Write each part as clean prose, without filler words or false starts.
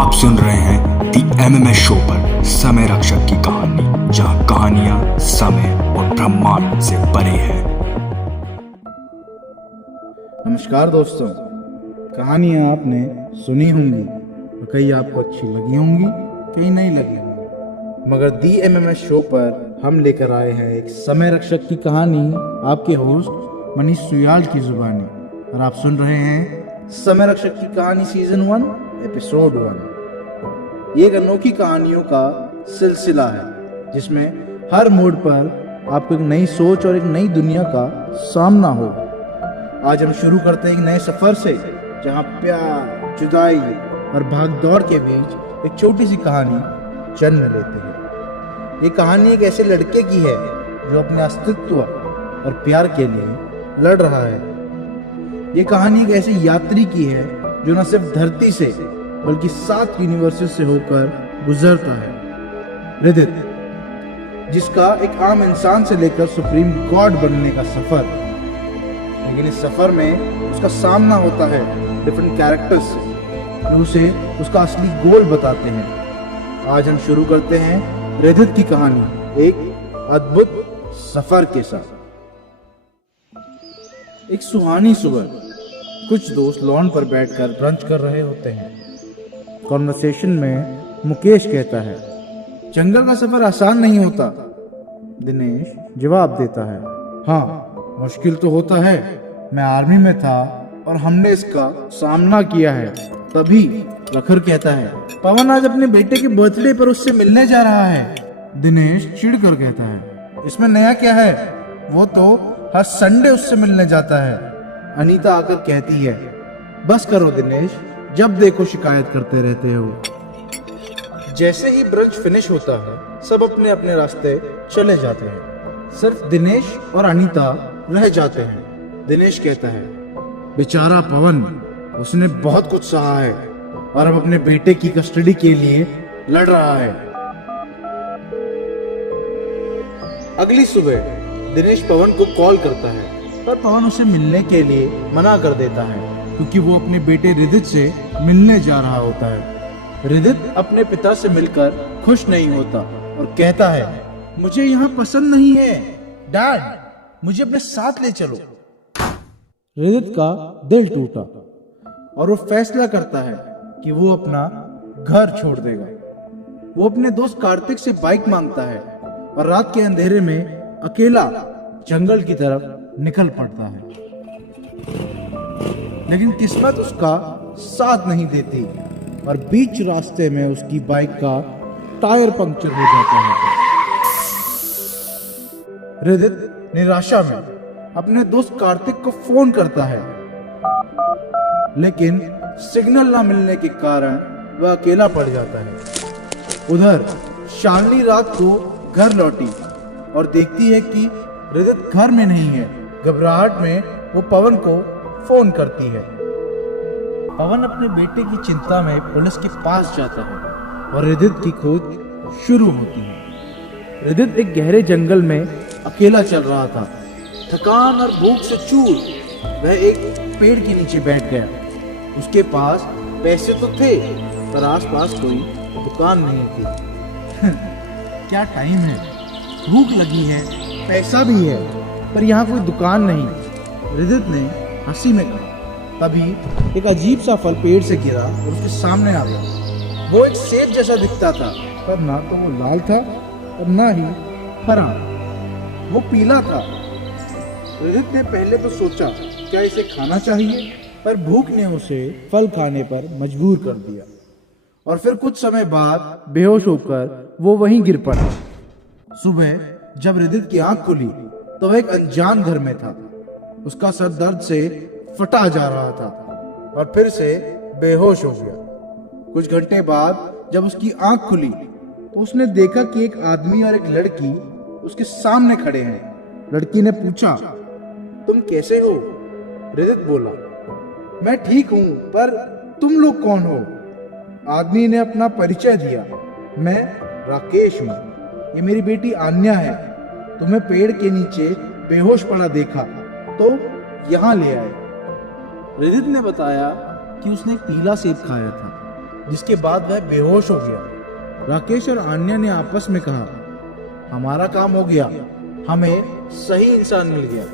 आप सुन रहे हैं दी एमएमएस शो पर समय रक्षक की कहानी, जहां कहानियां समय और ब्रह्मांड से परे हैं। नमस्कार दोस्तों, कहानियां आपने सुनी होंगी और कई आपको अच्छी लगी होंगी, कई नहीं लगी होंगी, मगर दी एमएमएस शो पर हम लेकर आए हैं एक समय रक्षक की कहानी आपके होस्ट मनीष सुयाल की जुबानी। और आप सुन रहे हैं समय रक्षक की कहानी सीजन 1 एपिसोड 1। ये एक अनोखी कहानियों का सिलसिला है जिसमें हर मोड़ पर आपको एक नई सोच और एक नई दुनिया का सामना हो। आज हम शुरू करते हैं एक नए सफर से, जहां प्यार, जुदाई और भागदौड़ के बीच एक छोटी सी कहानी जन्म लेती है। ये कहानी एक ऐसे लड़के की है जो अपने अस्तित्व और प्यार के लिए लड़ रहा है। ये कहानी एक ऐसे यात्री की है जो न सिर्फ धरती से बल्कि 7 यूनिवर्सिटी से होकर गुजरता है। रिदित, जिसका एक आम इंसान से लेकर सुप्रीम गॉड बनने का सफर, लेकिन इस सफर में उसका सामना होता है डिफरेंट कैरेक्टर्स से जो उसे उसका असली गोल बताते हैं। आज हम शुरू करते हैं रिदित की कहानी एक अद्भुत सफर के साथ। एक सुहानी सुबह कुछ दोस्त लॉन पर बैठकर ब्रंच कर रहे होते हैं। कॉन्वर्सेशन में मुकेश कहता है, जंगल का सफर आसान नहीं होता। दिनेश जवाब देता है, हाँ मुश्किल तो होता है। मैं आर्मी में था और हमने इसका सामना किया है। तभी प्रखर कहता है, पवन आज अपने बेटे के बर्थडे पर उससे मिलने जा रहा है। दिनेश चिढ़कर कहता है, इसमें नया क्या है, वो तो हर संडे उससे मिलने जाता है। अनीता आकर कहती है, बस करो दिनेश, जब देखो शिकायत करते रहते हो। जैसे ही ब्रंच फिनिश होता है सब अपने अपने रास्ते चले जाते हैं। सिर्फ दिनेश और अनीता रह जाते हैं। दिनेश कहता है, बेचारा पवन, उसने बहुत कुछ सहा है और अब अपने बेटे की कस्टडी के लिए लड़ रहा है। अगली सुबह दिनेश पवन को कॉल करता है, पर पवन उसे मिलने के लिए मना कर देता है क्योंकि वो अपने बेटे रिदित से मिलने जा रहा होता है। रिदित अपने पिता से मिलकर खुश नहीं होता और कहता है, मुझे यहाँ पसंद नहीं है डैड, मुझे अपने साथ ले चलो। रिदित का दिल टूटा और वो फैसला करता है कि वो अपना घर छोड़ देगा। वो अपने दोस्त कार्तिक से बाइक मांगता है और रात के अंधेरे में अकेला जंगल की तरफ निकल पड़ता है। लेकिन किस्मत उसका साथ नहीं देती और बीच रास्ते में उसकी बाइक का टायर पंक्चर हो जाता है। रिदित निराशा में अपने दोस्त कार्तिक को फोन करता है, लेकिन सिग्नल ना मिलने के कारण वह अकेला पड़ जाता है। उधर शालिनी रात को घर लौटी और देखती है कि रिदित घर में नहीं है। घबराहट में वो पवन को फोन करती है। पवन अपने बेटे की चिंता में पुलिस के पास जाता है और रिदित की खोज शुरू होती है। रिदित एक गहरे जंगल में अकेला चल रहा था। थकान और भूख से चूर वह एक पेड़ के नीचे बैठ गया। उसके पास पैसे तो थे पर आसपास कोई दुकान नहीं थी। क्या टाइम है, भूख लगी है, पैसा भी है, पर यहाँ कोई दुकान नहीं। रिदित ने हंसी में कहा। तभी एक अजीब सा फल पेड़ से गिरा और उसके सामने आ गया। वो एक सेब जैसा दिखता था, पर ना तो वो लाल था और ना ही हरा, वो पीला था। रिदित ने पहले तो सोचा क्या इसे खाना चाहिए, पर भूख ने उसे फल खाने पर मजबूर कर दिया और फिर कुछ समय बाद बेहोश होकर वो वहीं गिर पड़ा। सुबह जब रिदित की आंख खुली तो वह एक अनजान घर में था। उसका सर दर्द से फटा जा रहा था और फिर से बेहोश हो गया। कुछ घंटे बाद जब उसकी आंख खुली तो उसने देखा कि एक आदमी और एक लड़की उसके सामने खड़े हैं। लड़की ने पूछा, तुम कैसे हो? रिदित बोला, मैं ठीक हूं, पर तुम लोग कौन हो? आदमी ने अपना परिचय दिया, मैं राकेश हूं, ये मेरी बेटी आन्या है। तुम्हें पेड़ के नीचे बेहोश पड़ा देखा तो यहाँ ले आए। रिदित ने बताया कि उसने एक पीला सेब खाया था जिसके बाद वह बेहोश हो गया। राकेश और आन्या ने आपस में कहा, हमारा काम हो गया, हमें सही इंसान मिल गया।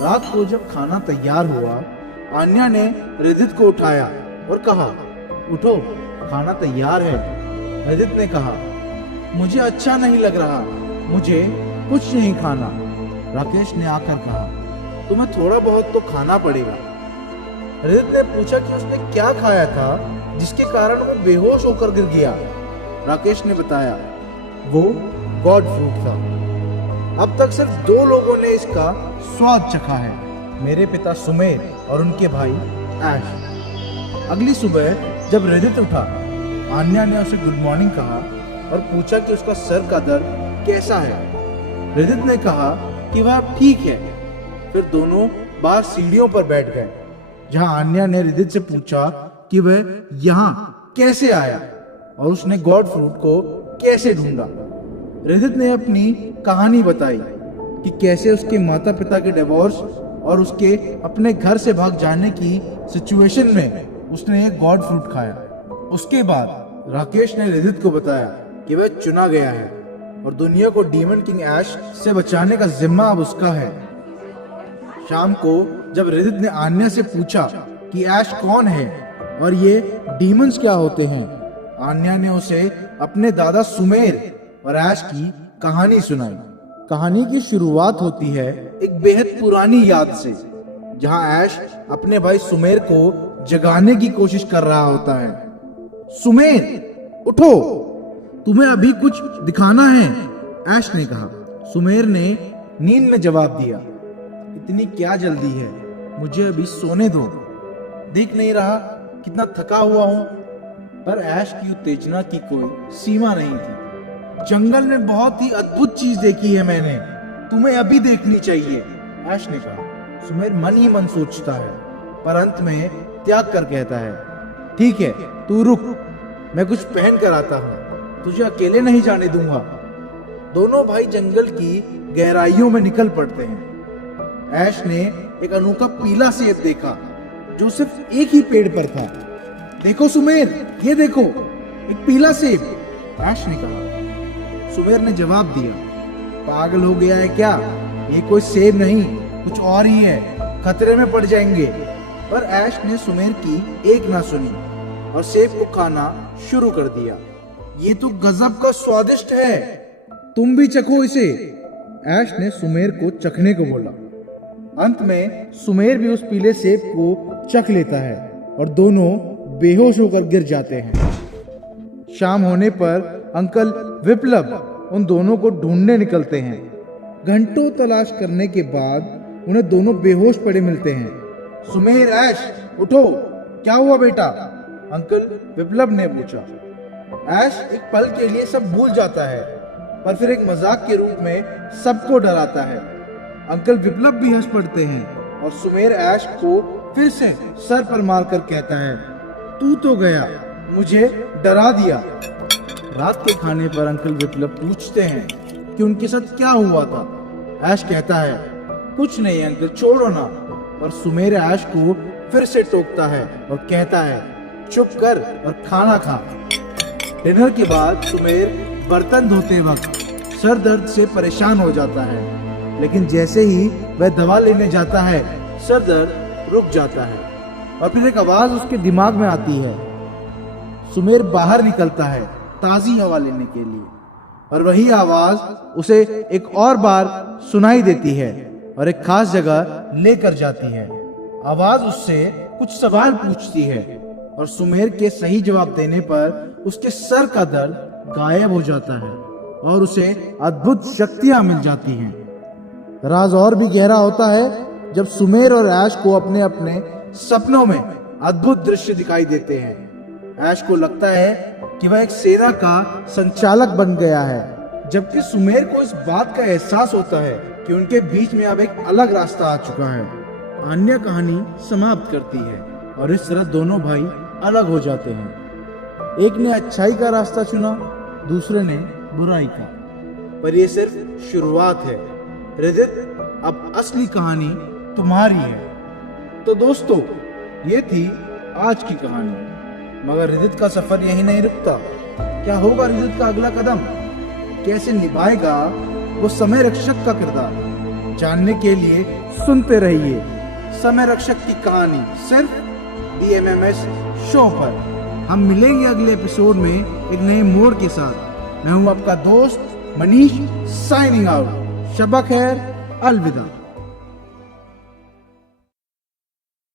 रात को जब खाना तैयार हुआ, आन्या ने रिदित को उठाया और कहा, उठो, खाना तैयार है। रिदित ने कहा, मुझे अच्छा नहीं लग रहा, मुझे कुछ नहीं खाना। राकेश ने आकर कहा, तुम्हें थोड़ा बहुत तो खाना पड़ेगा। रिदित ने पूछा कि उसने क्या खाया था जिसके कारण वो बेहोश होकर गिर गया। राकेश ने बताया, वो गॉड फ्रूट था। अब तक सिर्फ 2 लोगों ने इसका स्वाद चखा है, मेरे पिता सुमेर और उनके भाई ऐश। अगली सुबह जब रिदित उठा, आन्या ने उसे गुड मॉर्निंग कहा और पूछा कि उसका सर का दर्द कैसा है। रिदित ने कहा कि वह अब ठीक है। फिर दोनों बाहर सीढ़ियों पर बैठ गए, जहां आन्या ने रिदित से पूछा कि वह यहाँ कैसे आया और उसने गॉड फ्रूट को कैसे ढूंढा। रिदित ने अपनी कहानी बताई कि कैसे उसके माता पिता के डिवोर्स और उसके अपने घर से भाग जाने की सिचुएशन में उसने एक गॉड फ्रूट खाया। उसके बाद राकेश ने रिदित को बताया कि वह चुना गया है और दुनिया को डीमन किंग ऐश से बचाने का जिम्मा अब उसका है। शाम को जब रिदित ने आन्या से पूछा कि ऐश कौन है और ये डीमंस क्या होते हैं, आन्या ने उसे अपने दादा सुमेर और ऐश की कहानी सुनाई। कहानी की शुरुआत होती है एक बेहद पुरानी याद से, जहां ऐश अपने भाई सुमेर को जगाने की कोशिश कर रहा होता है। सुमेर, उठो, तुम्हें अभी कुछ दिखाना है, ऐश ने कहा। सुमेर ने नींद में जवाब दिया, इतनी क्या जल्दी है, मुझे अभी सोने दो। देख नहीं रहा कितना थका हुआ हूं। पर ऐश की उत्तेजना की कोई सीमा नहीं थी। जंगल में बहुत ही अद्भुत चीज देखी है मैंने, तुम्हें अभी देखनी चाहिए, ऐश ने कहा। सुमेर मन ही मन सोचता है, पर अंत में त्याग कर कहता है, ठीक है, तू रुक, मैं कुछ पहन कर आता हूँ, तुझे अकेले नहीं जाने दूंगा। दोनों भाई जंगल की गहराइयों में निकल पड़ते हैं। ऐश ने एक अनोखा पीला सेब देखा जो सिर्फ एक ही पेड़ पर था। देखो सुमेर, ये देखो, एक पीला सेब, ऐश ने कहा। सुमेर ने जवाब दिया, पागल हो गया है क्या, ये कोई सेब नहीं, कुछ और ही है, खतरे में पड़ जाएंगे। पर ऐश ने सुमेर की एक ना सुनी और सेब को खाना शुरू कर दिया। ये तो गजब का स्वादिष्ट है, तुम भी चखो इसे, ऐश ने सुमेर को चखने को बोला। अंत में सुमेर भी उस पीले सेब को चख लेता है और दोनों बेहोश होकर गिर जाते हैं। शाम होने पर अंकल विप्लव उन दोनों को ढूंढने निकलते हैं। घंटों तलाश करने के बाद उन्हें दोनों बेहोश पड़े मिलते हैं। सुमेर, ऐश, उठो, क्या हुआ बेटा, अंकल विप्लव ने पूछा। ऐश एक पल के लिए सब भूल जाता है, पर फिर एक मजाक के रूप में सबको डराता है। अंकल विप्लव भी हंस पड़ते हैं और सुमेर ऐश को फिर से सर पर मारकर कहता है, तू तो गया, मुझे डरा दिया। रात के खाने पर अंकल विप्लव पूछते हैं कि उनके साथ क्या हुआ था। ऐश कहता है, कुछ नहीं अंकल, छोड़ो ना। और सुमेर ऐश को फिर से टोकता है और कहता है, चुप कर और खाना खा। डिनर के बाद सुमेर बर्तन धोते वक्त सर दर्द से परेशान हो जाता है, लेकिन जैसे ही वह दवा लेने जाता है, सर दर्द रुक जाता है और फिर एक आवाज उसके दिमाग में आती है। सुमेर बाहर निकलता है ताजी हवा लेने के लिए और वही आवाज उसे एक और बार सुनाई देती है और एक खास जगह लेकर जाती है। आवाज उससे कुछ सवाल पूछती है और सुमेर के सही जवाब देने पर उसके सर का दर्द गायब हो जाता है और उसे अद्भुत शक्तियां मिल जाती हैं। राज और भी गहरा होता है जब सुमेर और ऐश को अपने अपने सपनों में अद्भुत दृश्य दिखाई देते हैं। ऐश को लगता है कि वह एक सेना का संचालक बन गया है, जबकि सुमेर को इस बात का एहसास होता है कि उनके बीच में अब एक अलग रास्ता आ चुका है। अन्य कहानी समाप्त करती है और इस तरह दोनों भाई अलग हो जाते हैं। एक ने अच्छाई का रास्ता चुना, दूसरे ने बुराई का। पर यह सिर्फ शुरुआत है रिदित, अब असली कहानी तुम्हारी है। तो दोस्तों, ये थी आज की कहानी। मगर रिदित का सफर यही नहीं रुकता। क्या होगा रिदित का अगला कदम? कैसे निभाएगा वो समय रक्षक का किरदार? जानने के लिए सुनते रहिए समय रक्षक की कहानी सिर्फ DMMS शो पर। हम मिलेंगे अगले एपिसोड में एक नए मोड़ के साथ। मैं हूं आपका दोस्त मनीष, साइनिंग आउट। शबा खैर, अलविदा।